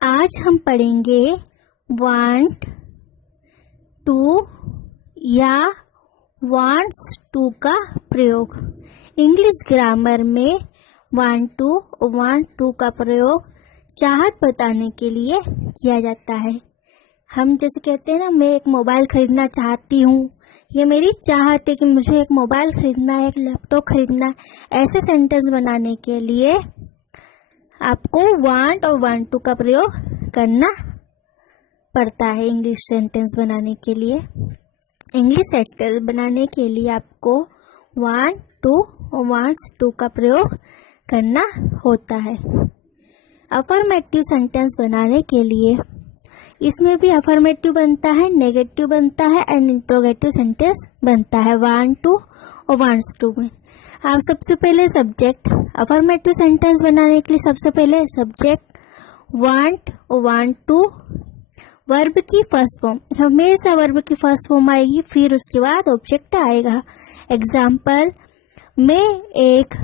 आज हम पढ़ेंगे वांट टू या वांट्स टू का प्रयोग। इंग्लिश ग्रामर में वांट टू का प्रयोग चाहत बताने के लिए किया जाता है। हम जैसे कहते हैं ना, मैं एक मोबाइल खरीदना चाहती हूँ, ये मेरी चाहत है कि मुझे एक मोबाइल खरीदना है, एक लैपटॉप खरीदना है। ऐसे सेंटेंस बनाने के लिए आपको वांट और वांट टू का प्रयोग करना पड़ता है। इंग्लिश सेंटेंस बनाने के लिए आपको वांट टू और वांट्स टू का प्रयोग करना होता है। अफर्मेटिव सेंटेंस बनाने के लिए इसमें भी अफर्मेटिव बनता है, नेगेटिव बनता है एंड इंट्रोगेटिव सेंटेंस बनता है वांट टू और वांट्स टू में। आप सबसे पहले सब्जेक्ट, अफर्मेटिव सेंटेंस बनाने के लिए सबसे पहले सब्जेक्ट वांट और वांट टू, वर्ब की फर्स्ट फॉर्म, हमेशा वर्ब की फर्स्ट फॉर्म आएगी, फिर उसके बाद ऑब्जेक्ट आएगा। एग्जाम्पल, मैं एक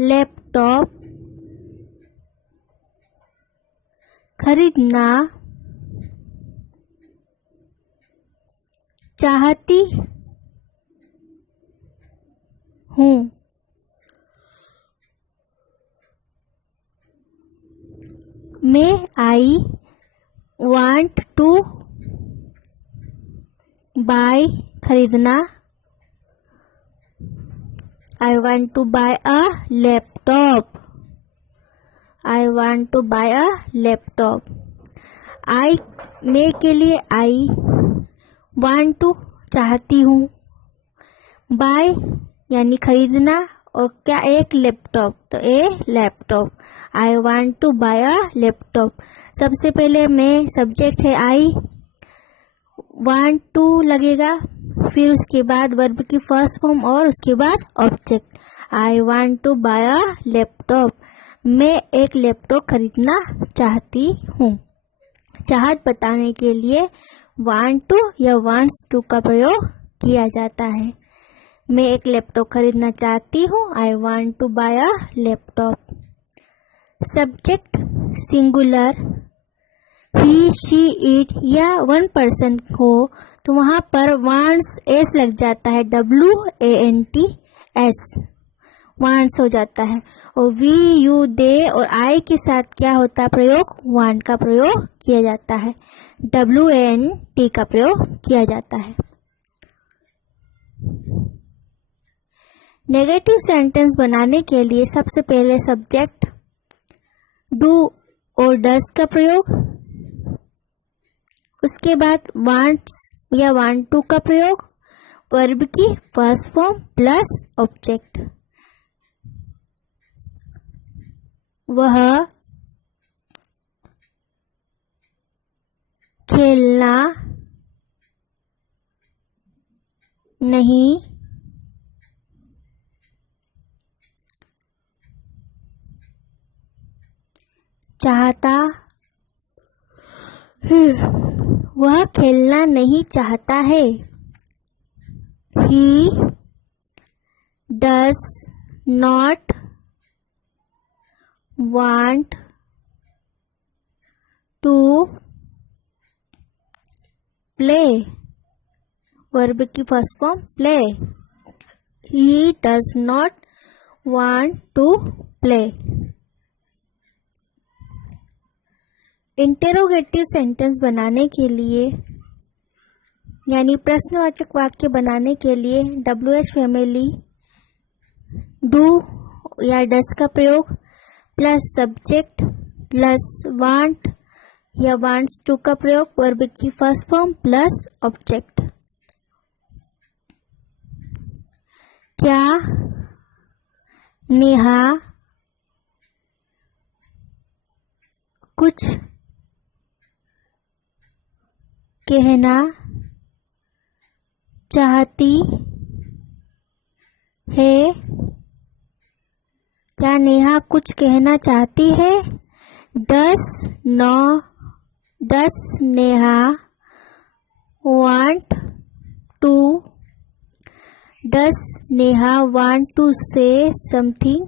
लैपटॉप खरीदना चाहती हूँ। मैं आई वांट टू बाय खरीदना, I want to buy a laptop, I want to buy a laptop. I मैं के लिए आई, वांट टू चाहती हूँ, बाय यानी खरीदना, और क्या एक लैपटॉप, तो a laptop, I want to buy a laptop. सबसे पहले मैं सब्जेक्ट है आई, वांट टू लगेगा, फिर उसके बाद वर्ब की फर्स्ट फॉर्म और उसके बाद object, I want to buy a laptop. मैं एक लैपटॉप खरीदना चाहती हूँ। चाहत बताने के लिए वांट टू या वांट्स टू का प्रयोग किया जाता है। मैं एक लैपटॉप खरीदना चाहती हूँ, I want to buy a laptop. Subject singular, he she it या वन पर्सन हो तो वहां पर वांट्स एस लग जाता है, WANTS वांट्स हो जाता है। और वी यू दे और आई के साथ क्या होता है प्रयोग, वांट का प्रयोग किया जाता है, WANT का प्रयोग किया जाता है। नेगेटिव सेंटेंस बनाने के लिए सबसे पहले सब्जेक्ट डू और डस का प्रयोग, उसके बाद वांट्स या वांट टू का प्रयोग, वर्ब की फर्स्ट फॉर्म प्लस ऑब्जेक्ट। वह खेलना नहीं चाहता है, वह खेलना नहीं चाहता है। He does not want to play, verb की first form play, he does not want to play। Interrogative sentence बनाने के लिए यानी प्रश्नवाचक वाक्य बनाने के लिए WH फैमिली डू या डस का प्रयोग प्लस सब्जेक्ट प्लस वांट या वांट्स टू का प्रयोग, वर्ब की फर्स्ट फॉर्म प्लस ऑब्जेक्ट। क्या नेहा कुछ कहना चाहती है, क्या नेहा कुछ कहना चाहती है। Does Neha want to, does Neha want to say something,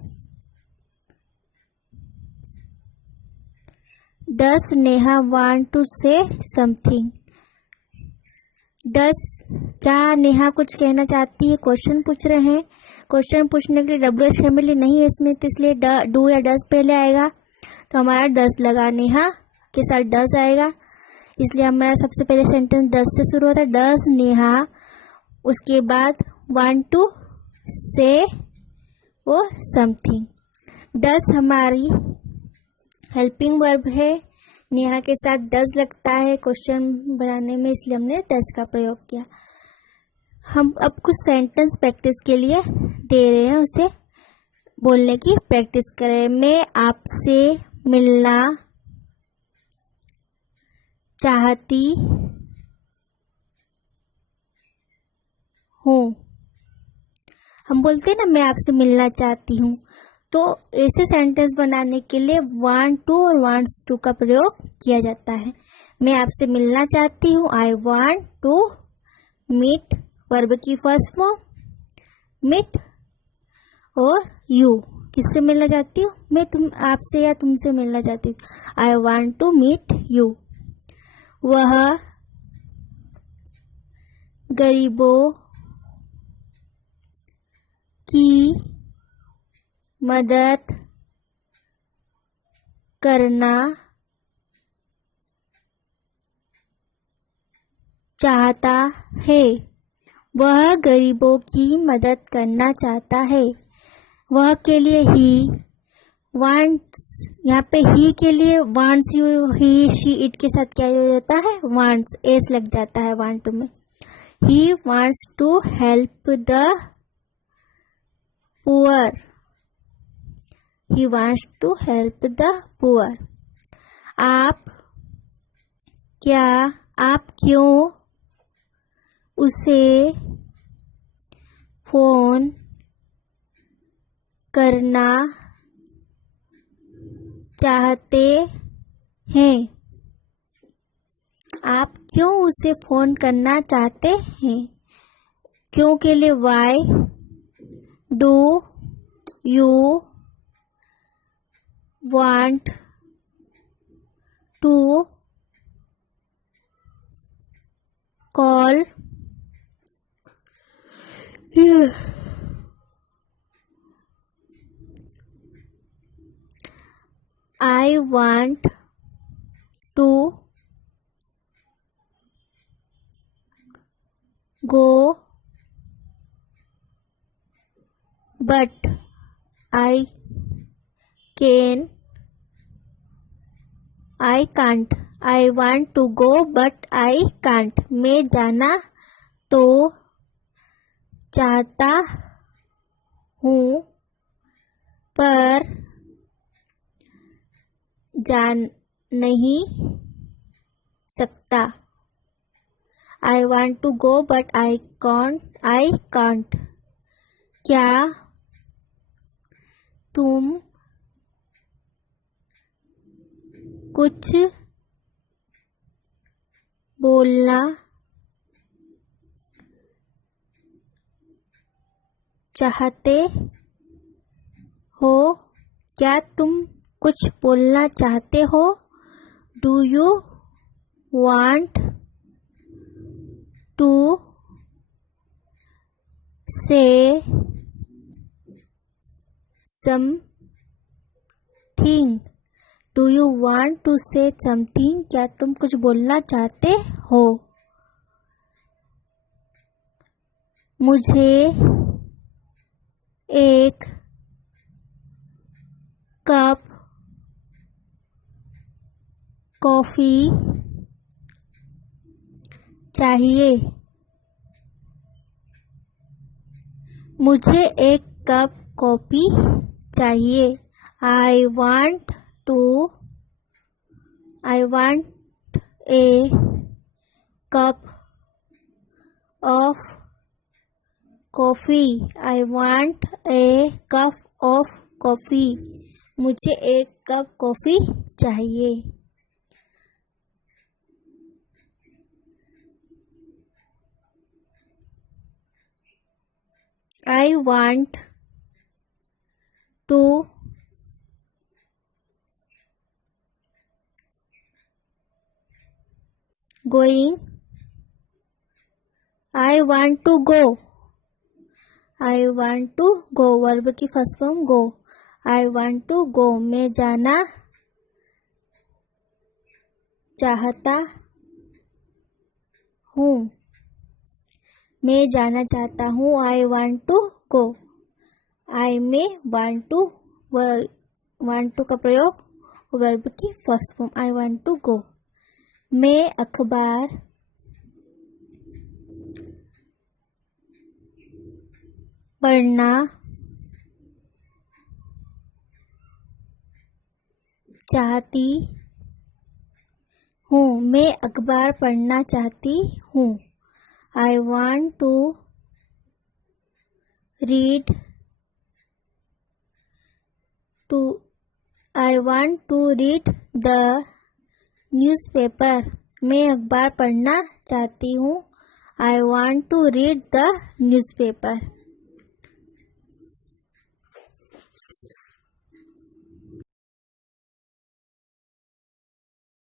does Neha want to say something. Does, क्या नेहा कुछ कहना चाहती है? क्वेश्चन पूछ रहे हैं। क्वेश्चन पूछने के लिए WH फैमिली नहीं है इसमें, तो इसलिए डू या डस पहले आएगा, तो हमारा डस लगा, नेहा के साथ डस आएगा, इसलिए हमारा सबसे पहले सेंटेंस डस से शुरू होता है। डस नेहा, उसके बाद वांट टू से और समथिंग। डस हमारी हेल्पिंग वर्ब है, नेहा के साथ डस लगता है क्वेश्चन बनाने में, इसलिए हमने डस का प्रयोग किया। हम अब कुछ सेंटेंस प्रैक्टिस के लिए दे रहे हैं, उसे बोलने की प्रैक्टिस करें। मैं आपसे मिलना चाहती हूँ। हम बोलते हैं ना, मैं आपसे मिलना चाहती हूँ, तो ऐसे सेंटेंस बनाने के लिए वांट टू और वांट्स टू का प्रयोग किया जाता है। मैं आपसे मिलना चाहती हूँ, I want to meet, verb की फर्स्ट फॉर्म मीट, और यू, किससे मिलना चाहती हूँ? मैं आपसे या तुमसे मिलना चाहती हूँ, I want to meet you. वह गरीबों की मदद करना चाहता है। वह गरीबों की मदद करना चाहता है। वह के लिए ही, वांट्स, यहाँ पे ही के लिए wants, you, he, she, it के साथ क्या यूज होता है? वांट्स, एस लग जाता है वांट में। He wants to help the poor. He wants to help the poor. आप क्यों उसे फोन करना चाहते हैं? आप क्यों उसे फोन करना चाहते हैं? क्यों के लिए why, do you want to call I want to go but I can't. I want to go but I can't. मैं जाना तो चाहता हूँ पर जा नहीं सकता। I want to go but I can't. क्या तुम कुछ बोलना चाहते हो? क्या तुम कुछ बोलना चाहते हो? Do you want to say something. Do you want to say something? क्या तुम कुछ बोलना चाहते हो? मुझे एक कप कॉफी चाहिए। मुझे एक कप कॉफी चाहिए। I want a cup of coffee. I want a cup of coffee. मुझे एक कप कॉफी चाहिए। I want to going. I want to go. I want to go verb की first form go. I want to go मैं जाना चाहता हूँ. मैं जाना चाहता हूँ. I want to go. I में want to का प्रयोग वर्ब की first form. I want to go. मैं अखबार पढ़ना चाहती हूँ. मैं अखबार पढ़ना चाहती हूँ. I want to read the newspaper. मैं अखबार पढ़ना चाहती हूँ. I want to read the newspaper.